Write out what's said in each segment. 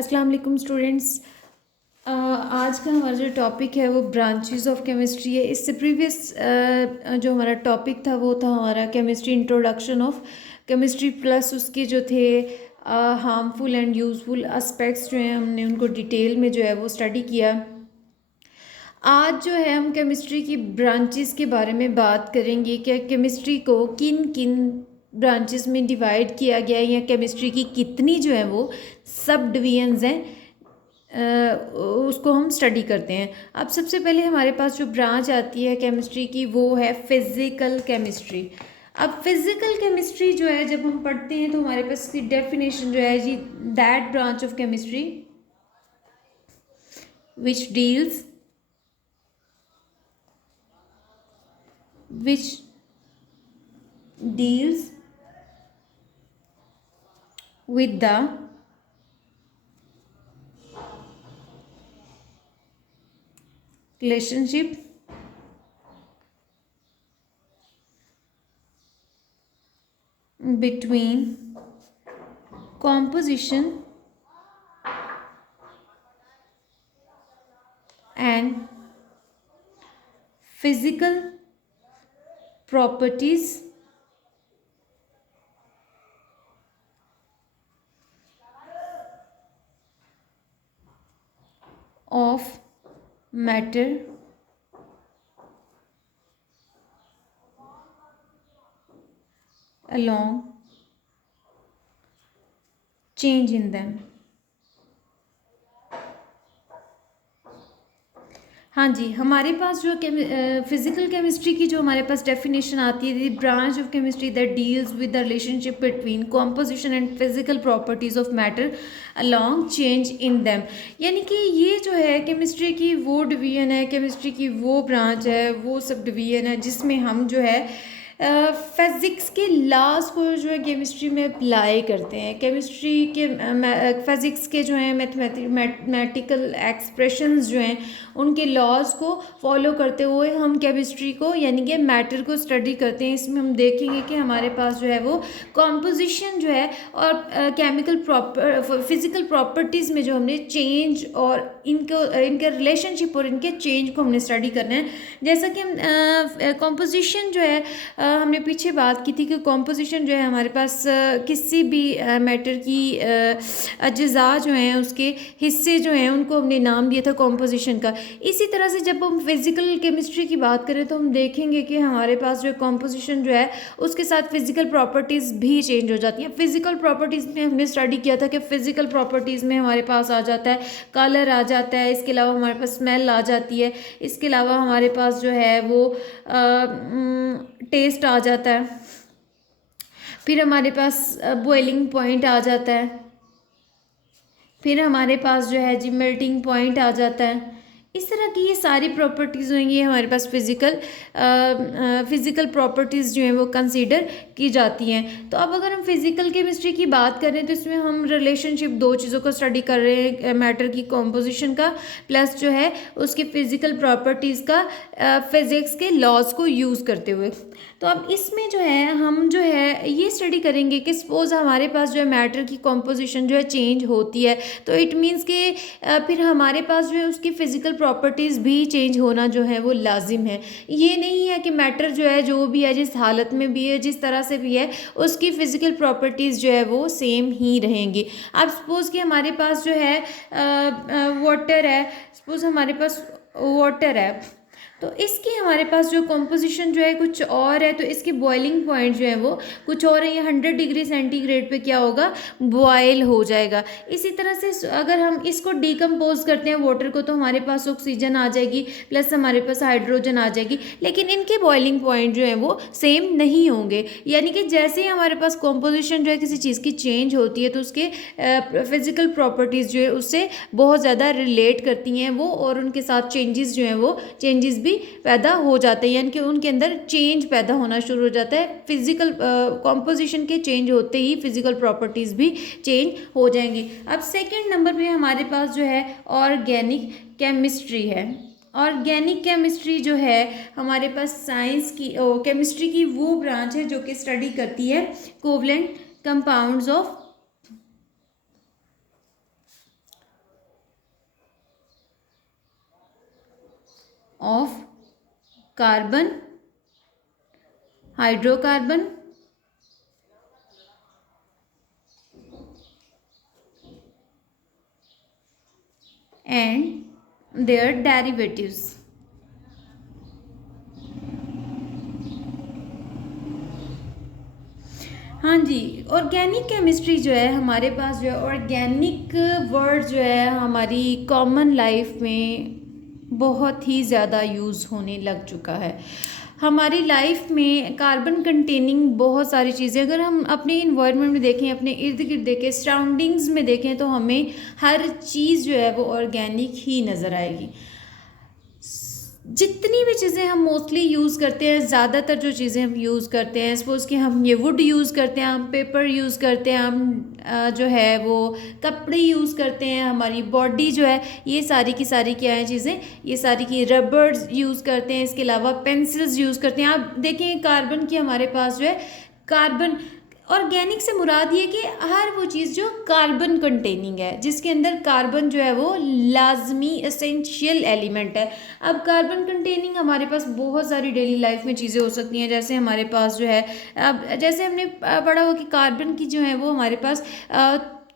अस्सलाम वालेकुम स्टूडेंट्स। आज का हमारा जो टॉपिक है वो ब्रांचेस ऑफ केमिस्ट्री है। इससे प्रीवियस जो हमारा टॉपिक था वो था हमारा chemistry introduction of chemistry plus उसके जो थे हार्मफुल एंड यूज़फुल एस्पेक्ट्स जो हैं हमने उनको डिटेल में जो है वो स्टडी किया। आज जो है हम केमिस्ट्री की ब्रांचेस के बारे में बात करेंगे कि केमिस्ट्री को किन किन ब्रांचेस में डिवाइड किया गया है या केमिस्ट्री की कितनी जो है वो सब डिवीजन्स हैं, उसको हम स्टडी करते हैं। अब सबसे पहले हमारे पास जो ब्रांच आती है केमिस्ट्री की वो है फिज़िकल केमिस्ट्री। अब फिज़िकल केमिस्ट्री जो है जब हम पढ़ते हैं तो हमारे पास इसकी डेफिनेशन जो है जी, that branch of chemistry which deals which deals with the relationship between composition and physical properties of matter along change in them। हाँ जी, हमारे पास जो फिज़िकल केमिस्ट्री की जो हमारे पास डेफिनेशन आती है, the branch of chemistry that deals with the relationship between composition and physical properties of matter along change in them. यानी कि ये जो है केमिस्ट्री की वो डिवीजन है, केमिस्ट्री की वो ब्रांच है, वो सब डिवीजन है जिसमें हम जो है फिज़िक्स के लॉज को जो है केमिस्ट्री में अप्लाई करते हैं। केमिस्ट्री के फिज़िक्स के जो हैं मैथमेटिकल एक्सप्रेशंस जो हैं उनके लॉज को फॉलो करते हुए हम केमिस्ट्री को यानी कि मैटर को स्टडी करते हैं। इसमें हम देखेंगे कि हमारे पास जो है वो कॉम्पोजिशन जो है और केमिकल फिज़िकल प्रॉपर्टीज़ में जो हमने चेंज और इनके रिलेशनशिप और इनके चेंज को हमने स्टडी करना है। जैसा कि हम कॉम्पोजिशन जो है हमने पीछे बात की थी कि कॉम्पोजिशन जो है हमारे पास किसी भी मैटर की अज्जा जो हैं उसके हिस्से जो हैं उनको हमने नाम दिया था कॉम्पोजिशन का। इसी तरह से जब हम फिज़िकल केमिस्ट्री की बात करें तो हम देखेंगे कि हमारे पास जो कॉम्पोजिशन जो है उसके साथ फिज़िकल प्रॉपर्टीज़ भी चेंज हो जाती हैं। फिज़िकल प्रॉपर्टीज़ में हमने स्टडी किया था कि फ़िज़िकल प्रॉपर्टीज़ में हमारे पास आ जाता है कलर आ जाता है, इसके अलावा हमारे पास स्मेल आ जाती है, इसके अलावा हमारे पास जो है वो टेस्ट आ जाता है, फिर हमारे पास बॉइलिंग पॉइंट आ जाता है, फिर हमारे पास जो है जी मेल्टिंग पॉइंट आ जाता है। इस तरह की ये सारी प्रॉपर्टीज़ होंगी हमारे पास फिज़िकल प्रॉपर्टीज़ जो हैं वो कंसीडर की जाती हैं। तो अब अगर हम फिज़िकल केमिस्ट्री की बात करें तो इसमें हम रिलेशनशिप दो चीज़ों को स्टडी कर रहे हैं, मैटर की कॉम्पोजिशन का प्लस जो है उसकी फ़िज़िकल प्रॉपर्टीज़ का फिज़िक्स के लॉज को यूज़ करते हुए। तो अब इसमें जो है हम जो है ये स्टडी करेंगे कि सपोज़ हमारे पास जो है मैटर की कॉम्पोजिशन जो है चेंज होती है तो इट मीन्स कि फिर हमारे पास जो है उसकी फ़िज़िकल प्रॉपर्टीज़ भी चेंज होना जो है वो लाजिम है। ये नहीं है कि मैटर जो है जो भी है जिस हालत में भी है जिस तरह से भी है उसकी फ़िज़िकल प्रॉपर्टीज़ जो है वो सेम ही रहेंगी। अब सपोज़ कि हमारे पास जो है वाटर है, सपोज़ हमारे पास वाटर है तो इसकी हमारे पास जो कॉम्पोजिशन जो है कुछ और है, तो इसकी बॉइलिंग पॉइंट जो है वो कुछ और है। ये 100 डिग्री सेंटीग्रेड पे क्या होगा, बॉयल हो जाएगा। इसी तरह से अगर हम इसको डिकम्पोज करते हैं वाटर को तो हमारे पास ऑक्सीजन आ जाएगी प्लस हमारे पास हाइड्रोजन आ जाएगी, लेकिन इनके बॉइलिंग पॉइंट जो है वो सेम नहीं होंगे। यानी कि जैसे ही हमारे पास कॉम्पोजिशन जो है किसी चीज़ की चेंज होती है तो उसके फिज़िकल प्रॉपर्टीज़ जो है उससे बहुत ज़्यादा रिलेट करती हैं वो, और उनके साथ चेंजेस जो हैं वो चेंजेस भी पैदा हो जाते हैं, यानी कि उनके अंदर चेंज पैदा होना शुरू हो जाता है। फिजिकल कॉम्पोजिशन के चेंज होते ही फिजिकल प्रॉपर्टीज़ भी चेंज हो जाएंगी। अब सेकंड नंबर पे हमारे पास जो है ऑर्गेनिक केमिस्ट्री है। ऑर्गेनिक केमिस्ट्री जो है हमारे पास साइंस की केमिस्ट्री की वो ब्रांच है जो कि स्टडी करती है covalent compounds of of carbon, hydrocarbon and their derivatives. हाँ जी, ऑर्गेनिक केमिस्ट्री जो है हमारे पास जो है, ऑर्गेनिक वर्ड जो है हमारी कॉमन लाइफ में बहुत ही ज़्यादा यूज़ होने लग चुका है। हमारी लाइफ में कार्बन कंटेनिंग बहुत सारी चीज़ें, अगर हम अपने इन्वायरमेंट में देखें, अपने इर्द गिर्द देखें, सराउंडिंग्स में देखें, तो हमें हर चीज़ जो है वो ऑर्गेनिक ही नज़र आएगी। जितनी भी चीज़ें हम मोस्टली यूज़ करते हैं, ज़्यादातर जो चीज़ें हम यूज़ करते हैं, सपोज़ कि हम ये वुड यूज़ करते हैं, हम पेपर यूज़ करते हैं, हम जो है वो कपड़े यूज़ करते हैं, हमारी बॉडी जो है, ये सारी की सारी क्या है चीज़ें, ये सारी की रबर्स यूज़ करते हैं, इसके अलावा पेंसिल्स यूज़ करते हैं। आप देखें कार्बन की हमारे पास जो है, कार्बन ऑर्गेनिक से मुराद ये कि हर वो चीज़ जो कार्बन कंटेनिंग है, जिसके अंदर कार्बन जो है वो लाजमी एसेंशियल एलिमेंट है। अब कार्बन कंटेनिंग हमारे पास बहुत सारी डेली लाइफ में चीज़ें हो सकती हैं, जैसे हमारे पास जो है, अब जैसे हमने पढ़ा हो कि कार्बन की जो है वो हमारे पास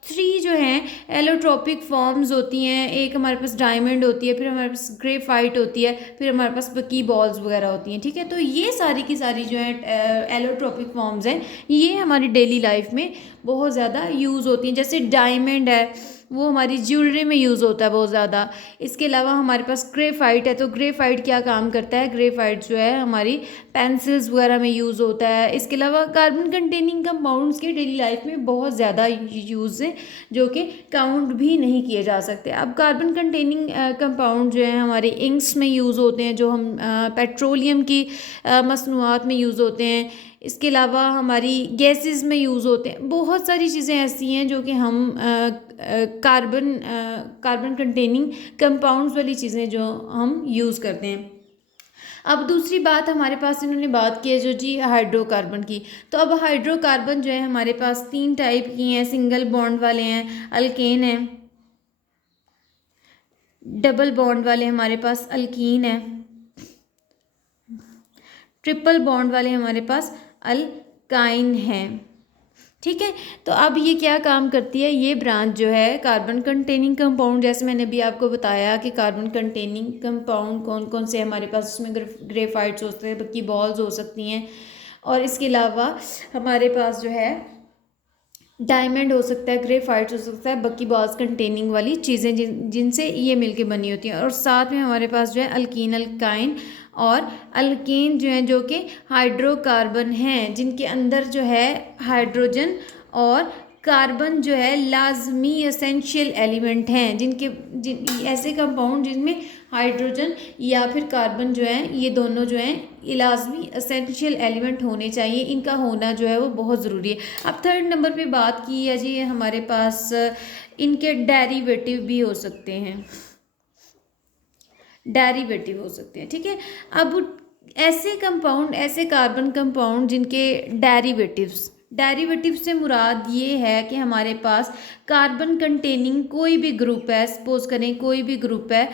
3 जो हैं एलोट्रोपिक फॉर्म्स होती हैं। एक हमारे पास डायमंड होती है, फिर हमारे पास ग्रेफाइट होती है, फिर हमारे पास बकी बॉल्स वगैरह होती हैं, ठीक है। तो ये सारी की सारी जो है एलोट्रोपिक फॉर्म्स हैं, ये हमारी डेली लाइफ में बहुत ज़्यादा यूज़ होती हैं। जैसे डायमंड है, वो हमारी ज्वेलरी में यूज़ होता है बहुत ज़्यादा। इसके अलावा हमारे पास ग्रेफाइट है, तो ग्रेफाइट क्या काम करता है, ग्रेफाइट जो है हमारी पेंसिल्स वगैरह में यूज़ होता है। इसके अलावा कार्बन कंटेनिंग कंपाउंड्स के डेली लाइफ में बहुत ज़्यादा यूज़ हैं, जो कि काउंट भी नहीं किए जा सकते। अब कार्बन कंटेनिंग कंपाउंड जो है हमारे इंक्स में यूज़ होते हैं, जो हम पेट्रोलियम की मसनूआत में यूज़ होते हैं। इसके अलावा हमारी गैसेस में यूज़ होते हैं। बहुत सारी चीज़ें ऐसी हैं जो कि हम कार्बन कंटेनिंग कंपाउंड्स वाली चीज़ें जो हम यूज़ करते हैं। अब दूसरी बात हमारे पास इन्होंने बात की है जो जी हाइड्रोकार्बन की। तो अब हाइड्रोकार्बन जो है हमारे पास 3 टाइप की हैं, सिंगल बॉन्ड वाले हैं, अल्केन हैं, डबल बॉन्ड वाले हमारे पास अल्कीन है, ट्रिपल बॉन्ड वाले हमारे पास अल्काइन है, ठीक है। तो अब ये क्या काम करती है, ये ब्रांच जो है कार्बन कंटेनिंग कंपाउंड, जैसे मैंने अभी आपको बताया कि कार्बन कंटेनिंग कंपाउंड कौन कौन से हमारे पास, उसमें ग्रेफाइट्स हो सकते हैं, बकी बॉल्स हो सकती हैं, और इसके अलावा हमारे पास जो है डायमंड हो सकता है, ग्रेफाइट्स हो सकता है, बकी बॉल्स कंटेनिंग वाली चीज़ें जिनसे ये मिलके बनी होती हैं। और साथ में हमारे पास जो है अल्कीन, अल्काइन और अल्केन जो हैं, जो कि हाइड्रोकार्बन हैं, जिनके अंदर जो है हाइड्रोजन और कार्बन जो है लाजमी एसेंशियल एलिमेंट हैं, जिन ऐसे कंपाउंड जिनमें हाइड्रोजन या फिर कार्बन जो है, ये दोनों जो हैं लाजमी एसेंशियल एलिमेंट होने चाहिए, इनका होना जो है वो बहुत ज़रूरी है। अब थर्ड नंबर पे बात की है जी, हमारे पास इनके डेरिवेटिव भी हो सकते हैं, डेरिवेटिव हो सकते हैं, ठीक है। अब ऐसे कंपाउंड, ऐसे कार्बन कंपाउंड जिनके डेरिवेटिव से मुराद ये है कि हमारे पास कार्बन कंटेनिंग कोई भी ग्रुप है, सपोज करें कोई भी ग्रुप है,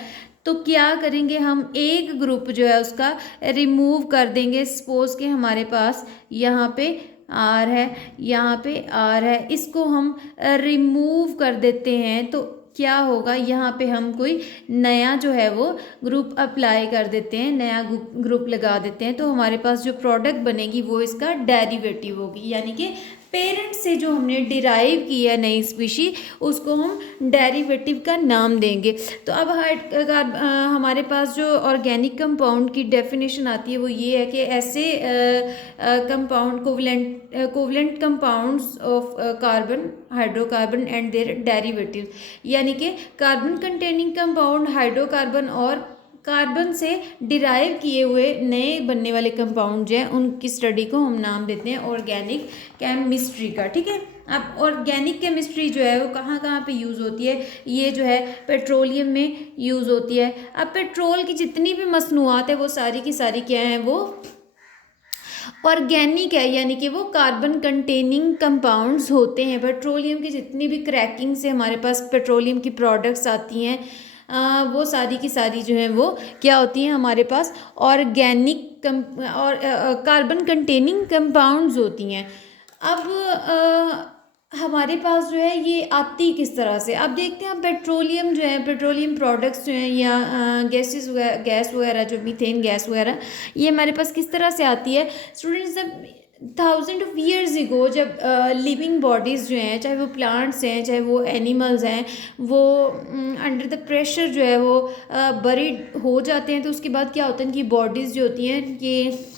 तो क्या करेंगे हम, एक ग्रुप जो है उसका रिमूव कर देंगे। सपोज कि हमारे पास यहाँ पे आर है, यहाँ पे आर है, इसको हम रिमूव कर देते हैं, तो क्या होगा, यहाँ पे हम कोई नया जो है वो ग्रुप अप्लाई कर देते हैं, नया ग्रुप लगा देते हैं, तो हमारे पास जो प्रोडक्ट बनेगी वो इसका डेरिवेटिव होगी। यानी कि पेरेंट से जो हमने डिराइव किया नई स्पीशी, उसको हम डेरिवेटिव का नाम देंगे। तो अब हमारे पास जो ऑर्गेनिक कंपाउंड की डेफिनेशन आती है वो ये है कि ऐसे compound covalent compounds of carbon, hydrocarbon and their derivative, यानी कि कार्बन कंटेनिंग कंपाउंड, हाइड्रोकार्बन और कार्बन से डिराइव किए हुए नए बनने वाले कंपाउंड जो हैं, उनकी स्टडी को हम नाम देते हैं ऑर्गेनिक केमिस्ट्री का, ठीक है। अब ऑर्गेनिक केमिस्ट्री जो है वो कहाँ कहाँ पे यूज़ होती है, ये जो है पेट्रोलियम में यूज़ होती है। अब पेट्रोल की जितनी भी मसनूआत है वो सारी की सारी क्या हैं, वो ऑर्गेनिक है, यानी कि वो कार्बन कंटेनिंग कंपाउंड्स होते हैं। पेट्रोलियम की जितनी भी क्रैकिंग से हमारे पास पेट्रोलियम की प्रोडक्ट्स आती हैं, वो सारी की सारी जो है वो क्या होती हैं हमारे पास ऑर्गेनिक और कार्बन कंटेनिंग कंपाउंड्स होती हैं। अब हमारे पास जो है ये आती किस तरह से, अब देखते हैं। पेट्रोलियम जो है, पेट्रोलियम प्रोडक्ट्स जो हैं या गैसेस वगैरह, गैस वगैरह जो मीथेन गैस वगैरह, ये हमारे पास किस तरह से आती है स्टूडेंट्स। जब थाउजेंड ऑफ ईयर्स इगो जब लिविंग बॉडीज़ जो हैं, चाहे वो प्लांट्स हैं चाहे वो एनिमल्स हैं, वो अंडर द प्रेशर जो है वो बरीड हो जाते हैं, तो उसके बाद क्या होता है कि बॉडीज़ जो होती हैं ये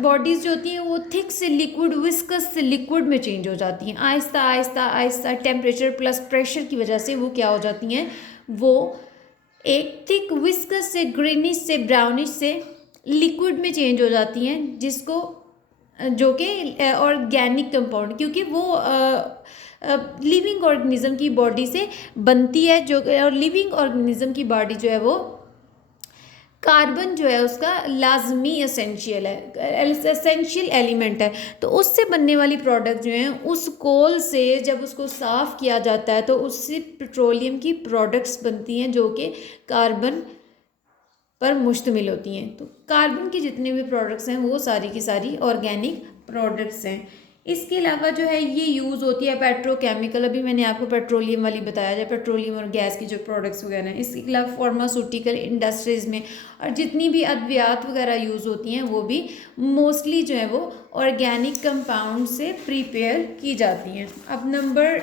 बॉडीज़ जो होती हैं वो थिक से लिक्विड, विस्कस से लिक्विड में चेंज हो जाती हैं। Aahista Aahista Aahista temperature plus pressure की वजह से वो क्या हो जाती हैं, वो एक थिक विस्कस से ग्रीनिश से ब्राउनिश से लिक्विड में चेंज हो जाती हैं, जिसको जो कि ऑर्गेनिक कंपाउंड, क्योंकि वो लिविंग ऑर्गेनिज्म की बॉडी से बनती है, जो और लिविंग ऑर्गेनिज्म की बॉडी जो है वो कार्बन जो है उसका लाजमी एसेंशियल है, एसेंशियल एलिमेंट है। तो उससे बनने वाली प्रोडक्ट जो हैं उस कोल से जब उसको साफ़ किया जाता है तो उससे पेट्रोलियम की प्रोडक्ट्स बनती हैं जो कि कार्बन पर मुश्तमिल होती हैं। तो कार्बन की जितने भी प्रोडक्ट्स हैं वो सारी की सारी ऑर्गेनिक प्रोडक्ट्स हैं। इसके अलावा जो है ये यूज़ होती है पेट्रोकेमिकल, अभी मैंने आपको पेट्रोलियम वाली बताया जाए, पेट्रोलियम और गैस की जो प्रोडक्ट्स वगैरह हैं। इसके अलावा फार्मास्यूटिकल इंडस्ट्रीज़ में और जितनी भी अद्वियात वगैरह यूज़ होती हैं वो भी मोस्टली जो है वो ऑर्गेनिक कंपाउंड से प्रिपेयर की जाती हैं। अब नंबर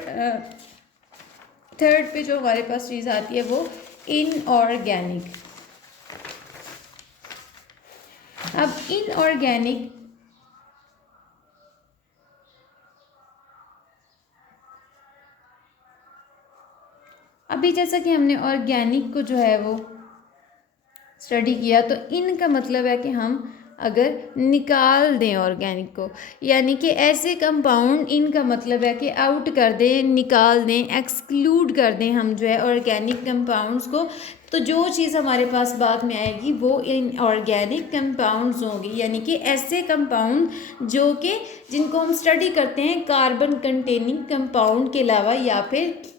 3 पे जो हमारे पास चीज़ आती है वो इनऑर्गेनिक। अब इनऑर्गेनिक अभी जैसा कि हमने ऑर्गेनिक को जो है वो स्टडी किया, तो इन का मतलब है कि हम अगर निकाल दें ऑर्गेनिक को, यानी कि ऐसे कंपाउंड, इनका मतलब है कि आउट कर दें, निकाल दें, एक्सक्लूड कर दें हम जो है ऑर्गेनिक कंपाउंड्स को, तो जो चीज़ हमारे पास बाद में आएगी वो इनऑर्गेनिक कंपाउंड्स होंगी। यानी कि ऐसे कंपाउंड जो कि जिनको हम स्टडी करते हैं कार्बन कंटेनिंग कंपाउंड के अलावा या फिर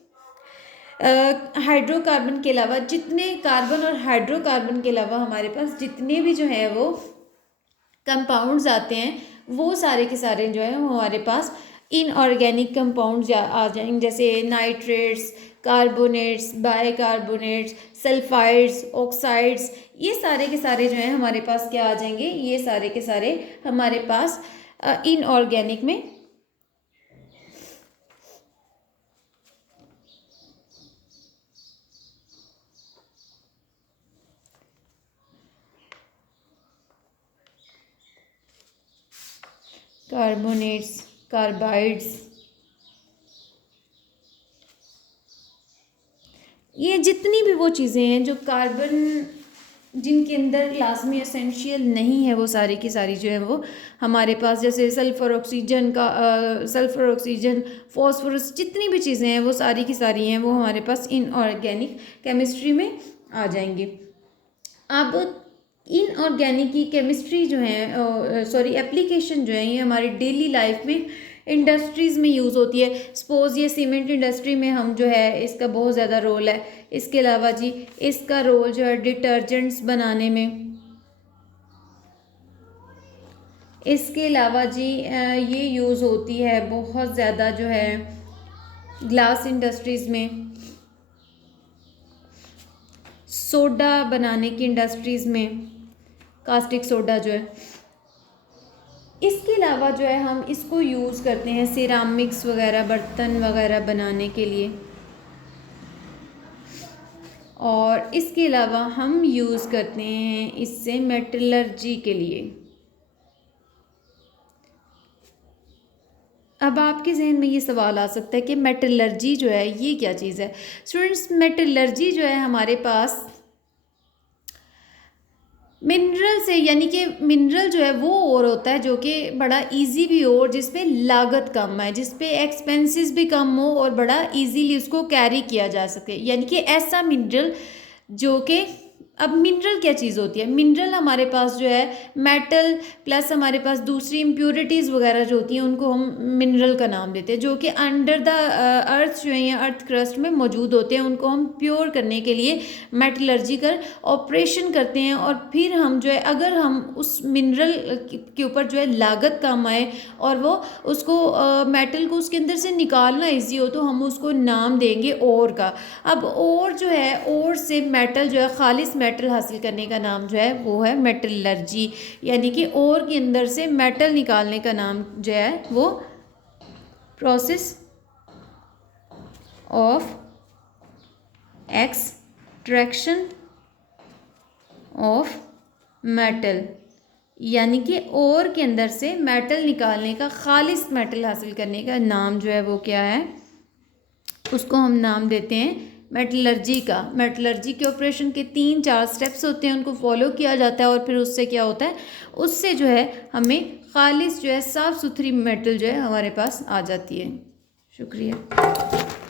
हाइड्रोकार्बन के अलावा, जितने कार्बन और हाइड्रोकार्बन के अलावा हमारे पास जितने भी जो है वो कंपाउंड्स आते हैं वो सारे के सारे जो है वो हमारे पास इनऑर्गेनिक कंपाउंड्स आ जाएंगे, जैसे nitrates, carbonates, bicarbonates, sulphides, oxides, ये सारे के सारे जो हैं हमारे पास क्या आ जाएंगे, ये सारे के सारे हमारे पास इनऑर्गेनिक में कार्बोनेट्स, कार्बाइड्स, ये जितनी भी वो चीज़ें हैं जो कार्बन जिनके अंदर लाजमी एसेंशियल नहीं है, वो सारी की सारी जो है वो हमारे पास, जैसे सल्फ़र ऑक्सीजन का सल्फ़र ऑक्सीजन फॉस्फोरस, जितनी भी चीज़ें हैं वो सारी की सारी हैं वो हमारे पास इनऑर्गेनिक केमिस्ट्री में आ जाएंगी। अब इनऑर्गेनिक की केमिस्ट्री जो है सॉरी एप्लीकेशन जो है ये हमारी डेली लाइफ में इंडस्ट्रीज़ में यूज़ होती है। सपोज़ ये सीमेंट इंडस्ट्री में हम जो है इसका बहुत ज़्यादा रोल है। इसके अलावा जी इसका रोल जो है डिटर्जेंट्स बनाने में, इसके अलावा जी ये यूज़ होती है बहुत ज़्यादा जो है ग्लास इंडस्ट्रीज़ में, सोडा बनाने की इंडस्ट्रीज़ में, कास्टिक सोडा जो है। इसके अलावा जो है हम इसको यूज़ करते हैं सिरामिक्स वगैरह, बर्तन वगैरह बनाने के लिए, और इसके अलावा हम यूज़ करते हैं इससे मेटलर्जी के लिए। अब आपके जहन में ये सवाल आ सकता है कि मेटलर्जी जो है ये क्या चीज़ है। स्टूडेंट्स, मेटलर्जी जो है हमारे पास मिनरल से, यानी कि मिनरल जो है वो और होता है जो कि बड़ा इजी भी हो और जिस पे लागत कम है, जिस पे एक्सपेंसेस भी कम हो और बड़ा इजीली उसको कैरी किया जा सके। यानी कि ऐसा मिनरल जो कि अब मिनरल क्या चीज़ होती है? मिनरल हमारे पास जो है मेटल प्लस हमारे पास दूसरी इम्प्योरिटीज़ वगैरह जो होती हैं उनको हम मिनरल का नाम देते हैं, जो कि अंडर द अर्थ जो है या अर्थ क्रस्ट में मौजूद होते हैं। उनको हम प्योर करने के लिए मेटलर्जिकल ऑपरेशन करते हैं और फिर हम जो है अगर हम उस मिनरल के ऊपर जो है लागत कम आए और वो उसको मेटल को उसके अंदर से निकालना ईजी हो तो हम उसको नाम देंगे ओर का। अब ओर जो है, ओर से मेटल जो है खालिस मेटल हासिल करने का नाम जो है वो है मेटलर्जी, यानी कि ओर के अंदर से मेटल निकालने का नाम जो है वो process of extraction of metal, यानी कि ओर के अंदर से मेटल निकालने का, खालिस मेटल हासिल करने का नाम जो है वो क्या है, उसको हम नाम देते हैं मेटलर्जी का। मेटलर्जी के ऑपरेशन के 3-4 स्टेप्स होते हैं, उनको फॉलो किया जाता है और फिर उससे क्या होता है, उससे जो है हमें खालिस जो है साफ़ सुथरी मेटल जो है हमारे पास आ जाती है। शुक्रिया।